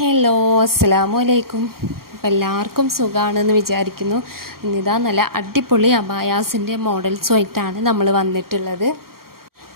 Hello, അസ്സലാമു അലൈക്കും. അപ്പോൾ എല്ലാവർക്കും സുഖമാണെന്ന് വിചാരിക്കുന്നു. ഇന്നിതാ നല്ല അടിപൊളി അബായാസിൻ്റെ മോഡൽസുമായിട്ടാണ് നമ്മൾ വന്നിട്ടുള്ളത്.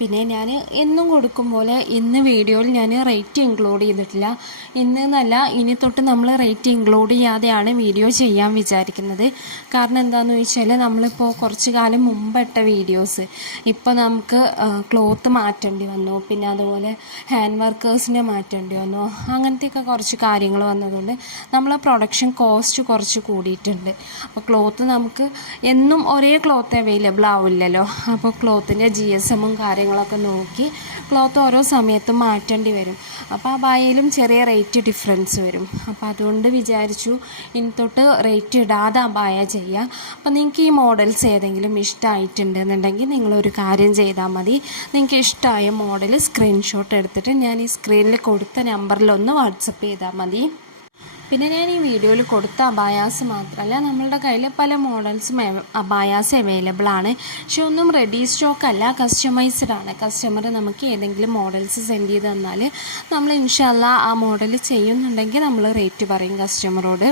പിന്നെ ഞാൻ എന്നും കൊടുക്കും പോലെ ഇന്ന് വീഡിയോയിൽ ഞാൻ റേറ്റ് ഇൻക്ലൂഡ് ചെയ്തിട്ടില്ല. ഇന്ന് എന്നല്ല, ഇനി തൊട്ട് നമ്മൾ റേറ്റ് ഇൻക്ലൂഡ് ചെയ്യാതെയാണ് വീഡിയോ ചെയ്യാൻ വിചാരിക്കുന്നത്. കാരണം എന്താണെന്ന് ചോദിച്ചാൽ നമ്മളിപ്പോൾ കുറച്ച് കാലം മുമ്പിട്ട വീഡിയോസ് ഇപ്പോൾ നമുക്ക് ക്ലോത്ത് മാറ്റേണ്ടി വന്നു, പിന്നെ അതുപോലെ ഹാൻഡ് വർക്കേഴ്സിനെ മാറ്റേണ്ടി വന്നു, അങ്ങനത്തെയൊക്കെ കുറച്ച് കാര്യങ്ങൾ വന്നതുകൊണ്ട് നമ്മളെ പ്രൊഡക്ഷൻ കോസ്റ്റ് കുറച്ച് കൂടിയിട്ടുണ്ട്. അപ്പോൾ ക്ലോത്ത് നമുക്ക് എന്നും ഒരേ ക്ലോത്ത് അവൈലബിൾ ആവില്ലല്ലോ. അപ്പോൾ ക്ലോത്തിൻ്റെ GSM കാര്യങ്ങളൊക്കെ നോക്കി ക്ലോത്ത് ഓരോ സമയത്തും മാറ്റേണ്ടി വരും. അപ്പോൾ ആ ബായയിലും ചെറിയ റേറ്റ് ഡിഫറൻസ് വരും. അപ്പോൾ അതുകൊണ്ട് വിചാരിച്ചു ഇനി തൊട്ട് റേറ്റ് ഇടാതെ ആ ബായ ചെയ്യാം. അപ്പോൾ നിങ്ങൾക്ക് ഈ മോഡൽസ് ഏതെങ്കിലും ഇഷ്ടമായിട്ടുണ്ടെന്നുണ്ടെങ്കിൽ നിങ്ങളൊരു കാര്യം ചെയ്താൽ മതി. നിങ്ങൾക്ക് ഇഷ്ടമായ മോഡൽ സ്ക്രീൻഷോട്ട് എടുത്തിട്ട് ഞാൻ ഈ സ്ക്രീനിൽ കൊടുത്ത നമ്പറിലൊന്ന് വാട്സപ്പ് ചെയ്താൽ മതി. പിന്നെ ഞാൻ ഈ വീഡിയോയിൽ കൊടുത്ത അബായാസ് മാത്രമല്ല, നമ്മളുടെ കയ്യിൽ പല മോഡൽസും അബായാസ് അവൈലബിൾ ആണ്. പക്ഷെ ഒന്നും റെഡി സ്റ്റോക്ക് അല്ല, കസ്റ്റമൈസ്ഡ് ആണ്. കസ്റ്റമർ നമുക്ക് ഏതെങ്കിലും മോഡൽസ് സെൻഡ് ചെയ്ത് തന്നാൽ നമ്മൾ ഇൻഷാല്ലാ ആ മോഡൽ ചെയ്യുന്നുണ്ടെങ്കിൽ നമ്മൾ റേറ്റ് പറയും കസ്റ്റമറോട്.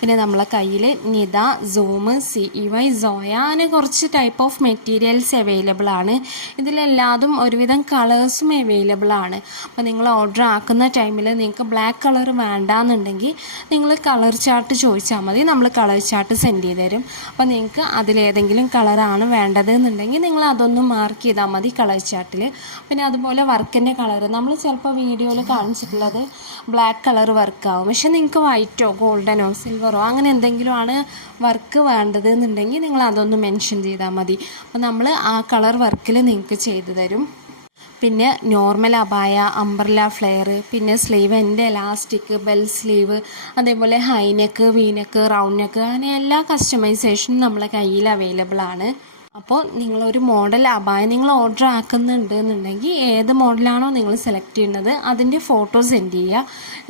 പിന്നെ നമ്മളെ കയ്യിൽ നിത, സൂം, CEY, സോയ അങ്ങനെ കുറച്ച് ടൈപ്പ് ഓഫ് മെറ്റീരിയൽസ് അവൈലബിൾ ആണ്. ഇതിലെല്ലാതും ഒരുവിധം കളേഴ്സും അവൈലബിൾ ആണ്. അപ്പോൾ നിങ്ങൾ ഓർഡർ ആക്കുന്ന ടൈമിൽ നിങ്ങൾക്ക് ബ്ലാക്ക് കളർ വേണ്ടാന്നുണ്ടെങ്കിൽ നിങ്ങൾ കളർ ചാർട്ട് ചോദിച്ചാൽ മതി, നമ്മൾ കളർ ചാർട്ട് സെൻഡ് ചെയ്ത് തരും. അപ്പോൾ നിങ്ങൾക്ക് അതിലേതെങ്കിലും കളറാണ് വേണ്ടത് എന്നുണ്ടെങ്കിൽ നിങ്ങൾ അതൊന്ന് മാർക്ക് ചെയ്താൽ മതി കളർ ചാർട്ടിൽ. പിന്നെ അതുപോലെ വർക്കിൻ്റെ കളർ നമ്മൾ ചിലപ്പോൾ വീഡിയോയിൽ കാണിച്ചിട്ടുള്ളത് ബ്ലാക്ക് കളർ വർക്കാവും, പക്ഷെ നിങ്ങൾക്ക് വൈറ്റോ ഗോൾഡനോ സിൽവറോ അങ്ങനെ എന്തെങ്കിലും ആണ് വർക്ക് വേണ്ടത് എന്നുണ്ടെങ്കിൽ നിങ്ങൾ അതൊന്ന് മെൻഷൻ ചെയ്താൽ മതി. അപ്പോൾ നമ്മൾ ആ കളർ വർക്കിൽ നിങ്ങൾക്ക് ചെയ്തു തരും. പിന്നെ നോർമൽ അബായ, അംബ്രല ഫ്ലെയർ, പിന്നെ സ്ലീവ് എൻ്റെ എലാസ്റ്റിക്, ബെൽ സ്ലീവ്, അതേപോലെ ഹൈനെക്ക്, വീനെക്ക്, റൗണ്ട് നെക്ക്, അങ്ങനെ എല്ലാ കസ്റ്റമൈസേഷനും നമ്മളെ കയ്യിൽ അവൈലബിൾ ആണ്. അപ്പോൾ നിങ്ങളൊരു മോഡൽ അബായ നിങ്ങൾ ഓർഡർ ആക്കുന്നുണ്ട് എന്നുണ്ടെങ്കിൽ ഏത് മോഡലാണോ നിങ്ങൾ സെലക്ട് ചെയ്യുന്നത് അതിൻ്റെ ഫോട്ടോ സെൻഡ് ചെയ്യുക.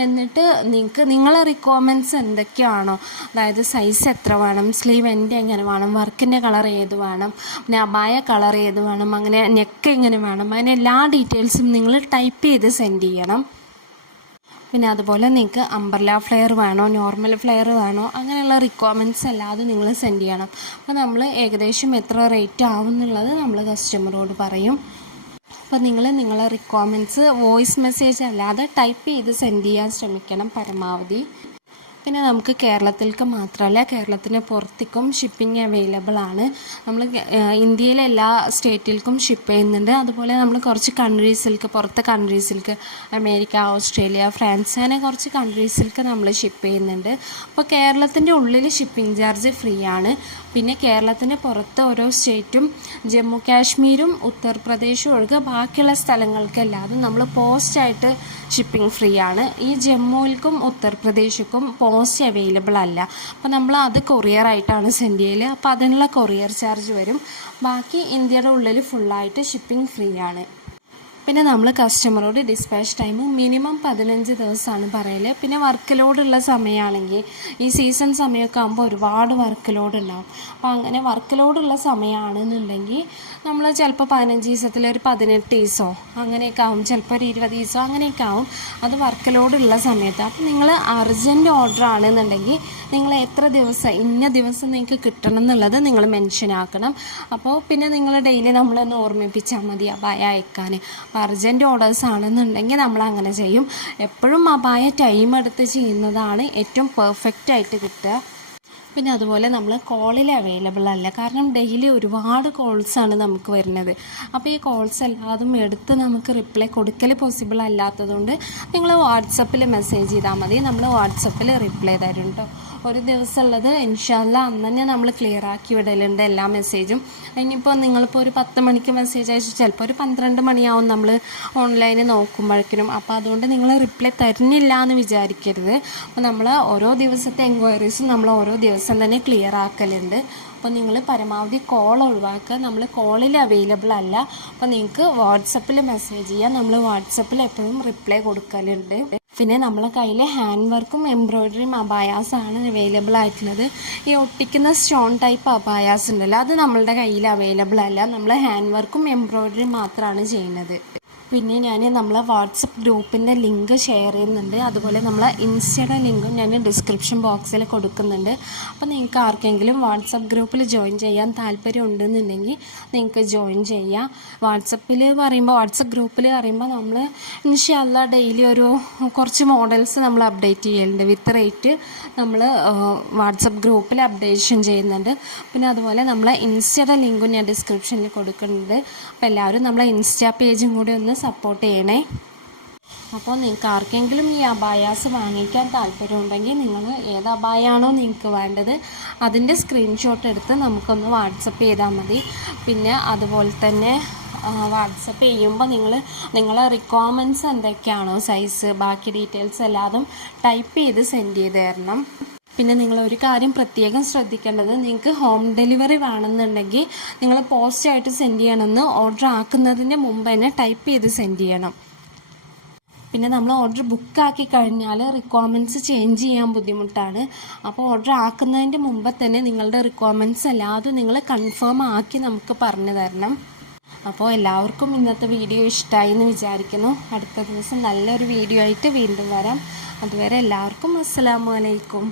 എന്നിട്ട് നിങ്ങൾക്ക് നിങ്ങളെ റിക്വയർമെൻറ്റ്സ് എന്തൊക്കെയാണോ, അതായത് സൈസ് എത്ര വേണം, സ്ലീവ് എൻ്റെ എങ്ങനെ വേണം, വർക്കിൻ്റെ കളർ ഏത് വേണം, പിന്നെ അബായ കളർ ഏത് വേണം, അങ്ങനെ നെക്ക് എങ്ങനെ വേണം, അങ്ങനെ എല്ലാ ഡീറ്റെയിൽസും നിങ്ങൾ ടൈപ്പ് ചെയ്ത് സെൻഡ് ചെയ്യണം. പിന്നെ അതുപോലെ നിങ്ങൾക്ക് അംബ്രല ഫ്ലെയർ വേണോ, നോർമൽ ഫ്ലെയർ വേണോ, അങ്ങനെയുള്ള റിക്വയർമെൻറ്റ്സ് അല്ലാതെ നിങ്ങൾ സെൻഡ് ചെയ്യണം. അപ്പോൾ നമ്മൾ ഏകദേശം എത്ര റേറ്റ് ആവും എന്നുള്ളത് നമ്മൾ കസ്റ്റമറോട് പറയും. അപ്പോൾ നിങ്ങളെ റിക്വയർമെൻറ്റ്സ് വോയിസ് മെസ്സേജ് അല്ലാതെ ടൈപ്പ് ചെയ്ത് സെൻഡ് ചെയ്യാൻ ശ്രമിക്കണം പരമാവധി. പിന്നെ നമുക്ക് കേരളത്തിലേക്ക് മാത്രമല്ല, കേരളത്തിന് പുറത്തേക്കും ഷിപ്പിംഗ് അവൈലബിൾ ആണ്. നമ്മൾ ഇന്ത്യയിലെ എല്ലാ സ്റ്റേറ്റിലേക്കും ഷിപ്പ് ചെയ്യുന്നുണ്ട്. അതുപോലെ നമ്മൾ കുറച്ച് കൺട്രീസിലേക്ക്, പുറത്തെ കൺട്രീസിലേക്ക്, അമേരിക്ക, ഓസ്ട്രേലിയ, ഫ്രാൻസ്, അങ്ങനെ കുറച്ച് കൺട്രീസിലേക്ക് നമ്മൾ ഷിപ്പ് ചെയ്യുന്നുണ്ട്. അപ്പോൾ കേരളത്തിൻ്റെ ഉള്ളിൽ ഷിപ്പിംഗ് ചാർജ് ഫ്രീ ആണ്. പിന്നെ കേരളത്തിന് പുറത്ത് ഓരോ സ്റ്റേറ്റും, ജമ്മു കാശ്മീരും ഉത്തർപ്രദേശും ഒഴികെ ബാക്കിയുള്ള സ്ഥലങ്ങൾക്കെല്ലാതും നമ്മൾ പോസ്റ്റായിട്ട് ഷിപ്പിംഗ് ഫ്രീ ആണ്. ഈ ജമ്മുവിൽക്കും ഉത്തർപ്രദേശിക്കും പോസ്റ്റ് അവൈലബിൾ അല്ല. അപ്പോൾ നമ്മൾ അത് കൊറിയറായിട്ടാണ് സെൻഡ് ചെയ്യൽ. അപ്പോൾ അതിനുള്ള കൊറിയർ ചാർജ് വരും. ബാക്കി ഇന്ത്യയുടെ ഉള്ളിൽ ഫുള്ളായിട്ട് ഷിപ്പിംഗ് ഫ്രീ ആണ്. പിന്നെ നമ്മൾ കസ്റ്റമറോട് ഡിസ്പാച്ച് ടൈം മിനിമം 15 ദിവസമാണ് പറയൽ. പിന്നെ വർക്ക് ലോഡുള്ള സമയമാണെങ്കിൽ ഈ സീസൺ സമയമൊക്കെ ആകുമ്പോൾ ഒരുപാട് വർക്ക് ലോഡ് ഉണ്ടാകും. അപ്പോൾ അങ്ങനെ വർക്ക് ലോഡുള്ള സമയമാണെന്നുണ്ടെങ്കിൽ നമ്മൾ ചിലപ്പോൾ 15 ദിവസത്തിൽ ഒരു 18 ദിവസമോ അങ്ങനെയൊക്കെ ആവും, ചിലപ്പോൾ ഒരു 20 ദിവസമോ അങ്ങനെയൊക്കെ ആവും. അത് വർക്ക് ലോഡുള്ള സമയത്ത്. അപ്പോൾ നിങ്ങൾ അർജൻറ്റ് ഓർഡർ ആണെന്നുണ്ടെങ്കിൽ നിങ്ങൾ എത്ര ദിവസം, ഇന്ന ദിവസം നിങ്ങൾക്ക് കിട്ടണം എന്നുള്ളത് നിങ്ങൾ മെൻഷൻ ആക്കണം. അപ്പോൾ പിന്നെ നിങ്ങൾ ഡെയിലി നമ്മളൊന്ന് ഓർമ്മിപ്പിച്ചാൽ മതി അബായ അയക്കാൻ. അർജൻറ്റ് ഓർഡേഴ്സ് ആണെന്നുണ്ടെങ്കിൽ നമ്മൾ അങ്ങനെ ചെയ്യും. എപ്പോഴും അബായ ടൈം എടുത്ത് ചെയ്യുന്നതാണ് ഏറ്റവും പെർഫെക്റ്റ് ആയിട്ട് കിട്ടുക. പിന്നെ അതുപോലെ നമ്മൾ കോളിൽ അവൈലബിൾ അല്ല, കാരണം ഡെയിലി ഒരുപാട് കോൾസാണ് നമുക്ക് വരുന്നത്. അപ്പോൾ ഈ കോൾസ് എല്ലാതും എടുത്ത് നമുക്ക് റിപ്ലൈ കൊടുക്കൽ പോസിബിൾ അല്ലാത്തതുകൊണ്ട് നിങ്ങൾ വാട്സപ്പിൽ മെസ്സേജ് ചെയ്താൽ മതി, നമ്മൾ വാട്സപ്പിൽ റിപ്ലൈ തരും കേട്ടോ. ഒരു ദിവസം ഉള്ളത് ഇൻഷാല്ലാ അന്ന് തന്നെ നമ്മൾ ക്ലിയർ ആക്കി വിടലുണ്ട് എല്ലാ മെസ്സേജും. ഇനിയിപ്പോൾ നിങ്ങളിപ്പോൾ ഒരു 10 മണിക്ക് മെസ്സേജ് അയച്ചു, ചിലപ്പോൾ ഒരു 12 മണിയാവും നമ്മൾ ഓൺലൈനിൽ നോക്കുമ്പോഴേക്കും. അപ്പോൾ അതുകൊണ്ട് നിങ്ങൾ റിപ്ലൈ തരുന്നില്ല എന്ന് വിചാരിക്കരുത്. അപ്പോൾ നമ്മൾ ഓരോ ദിവസത്തെ എൻക്വയറീസും നമ്മൾ ഓരോ ദിവസം തന്നെ ക്ലിയർ ആക്കലുണ്ട്. അപ്പോൾ നിങ്ങൾ പരമാവധി കോൾ ഒഴിവാക്കുക, നമ്മൾ കോളിൽ അവൈലബിൾ അല്ല. അപ്പോൾ നിങ്ങൾക്ക് വാട്സപ്പിൽ മെസ്സേജ് ചെയ്യാം, നമ്മൾ വാട്സപ്പിൽ എപ്പോഴും റിപ്ലൈ കൊടുക്കലുണ്ട്. പിന്നെ നമ്മളെ കയ്യിൽ ഹാൻഡ് വർക്കും എംബ്രോയ്ഡറിയും അബായാസാണ് അവൈലബിൾ ആയിട്ടുള്ളത്. ഈ ഒട്ടിക്കുന്ന സ്റ്റോൺ ടൈപ്പ് അബായാസ് ഉണ്ടല്ലോ, അത് നമ്മളുടെ കയ്യിൽ അവൈലബിൾ അല്ല. നമ്മൾ ഹാൻഡ് വർക്കും എംബ്രോയ്ഡറിയും മാത്രമാണ് ചെയ്യുന്നത്. പിന്നെ ഞാൻ നമ്മളെ വാട്സപ്പ് ഗ്രൂപ്പിൻ്റെ ലിങ്ക് ഷെയർ ചെയ്യുന്നുണ്ട്. അതുപോലെ നമ്മളെ ഇൻസ്റ്റയുടെ ലിങ്കും ഞാൻ ഡിസ്ക്രിപ്ഷൻ ബോക്സിൽ കൊടുക്കുന്നുണ്ട്. അപ്പോൾ നിങ്ങൾക്ക് ആർക്കെങ്കിലും വാട്സപ്പ് ഗ്രൂപ്പിൽ ജോയിൻ ചെയ്യാൻ താല്പര്യം ഉണ്ടെന്നുണ്ടെങ്കിൽ നിങ്ങൾക്ക് ജോയിൻ ചെയ്യാം. വാട്സപ്പ് ഗ്രൂപ്പിൽ പറയുമ്പോൾ നമ്മൾ ഇൻഷാ അല്ലാ ഡെയിലി ഒരു കുറച്ച് മോഡൽസ് നമ്മൾ അപ്ഡേറ്റ് ചെയ്യലുണ്ട്. വിത്ത് റേറ്റ് നമ്മൾ വാട്സപ്പ് ഗ്രൂപ്പിൽ അപ്ഡേഷൻ ചെയ്യുന്നുണ്ട്. പിന്നെ അതുപോലെ നമ്മളെ ഇൻസ്റ്റയുടെ ലിങ്കും ഞാൻ ഡിസ്ക്രിപ്ഷനിൽ കൊടുക്കുന്നുണ്ട്. അപ്പോൾ എല്ലാവരും നമ്മളെ ഇൻസ്റ്റാ പേജും കൂടി ഒന്ന് സപ്പോർട്ട് ചെയ്യണേ. അപ്പോൾ നിങ്ങൾക്ക് ആർക്കെങ്കിലും ഈ അബായാസ് വാങ്ങിക്കാൻ താല്പര്യമുണ്ടെങ്കിൽ നിങ്ങൾ ഏത് അബായാണോ നിങ്ങൾക്ക് വേണ്ടത് അതിൻ്റെ സ്ക്രീൻഷോട്ട് എടുത്ത് നമുക്കൊന്ന് വാട്സപ്പ് ചെയ്താൽ മതി. പിന്നെ അതുപോലെ തന്നെ വാട്സപ്പ് ചെയ്യുമ്പോൾ നിങ്ങളെ റിക്വയർമെൻറ്റ്സ് എന്തൊക്കെയാണോ സൈസ് ബാക്കി ഡീറ്റെയിൽസ് എല്ലാതും ടൈപ്പ് ചെയ്ത് സെൻഡ് ചെയ്ത് തരണം. പിന്നെ നിങ്ങളൊരു കാര്യം പ്രത്യേകം ശ്രദ്ധിക്കേണ്ടത്, നിങ്ങൾക്ക് ഹോം ഡെലിവറി വേണമെന്നുണ്ടെങ്കിൽ നിങ്ങൾ പോസ്റ്റായിട്ട് സെൻഡ് ചെയ്യണമെന്ന് ഓർഡർ ആക്കുന്നതിൻ്റെ മുമ്പ് തന്നെ ടൈപ്പ് ചെയ്ത് സെൻഡ് ചെയ്യണം. പിന്നെ നമ്മൾ ഓർഡർ ബുക്കാക്കി കഴിഞ്ഞാൽ റിക്വയർമെൻറ്റ്സ് ചേഞ്ച് ചെയ്യാൻ ബുദ്ധിമുട്ടാണ്. അപ്പോൾ ഓർഡർ ആക്കുന്നതിൻ്റെ മുമ്പ് തന്നെ നിങ്ങളുടെ റിക്വയർമെൻറ്റ്സ് എല്ലാതും നിങ്ങൾ കൺഫേം ആക്കി നമുക്ക് പറഞ്ഞു തരണം. അപ്പോൾ എല്ലാവർക്കും ഇന്നത്തെ വീഡിയോ ഇഷ്ടമായി എന്ന് വിചാരിക്കുന്നു. അടുത്ത ദിവസം നല്ലൊരു വീഡിയോ ആയിട്ട് വീണ്ടും വരാം. അതുവരെ എല്ലാവർക്കും അസ്സലാമു അലൈക്കും.